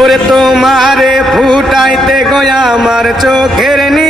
ভোরে তোমারে ফুটাইতে গয়া আমার চোখের নি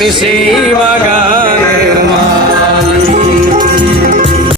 নিশি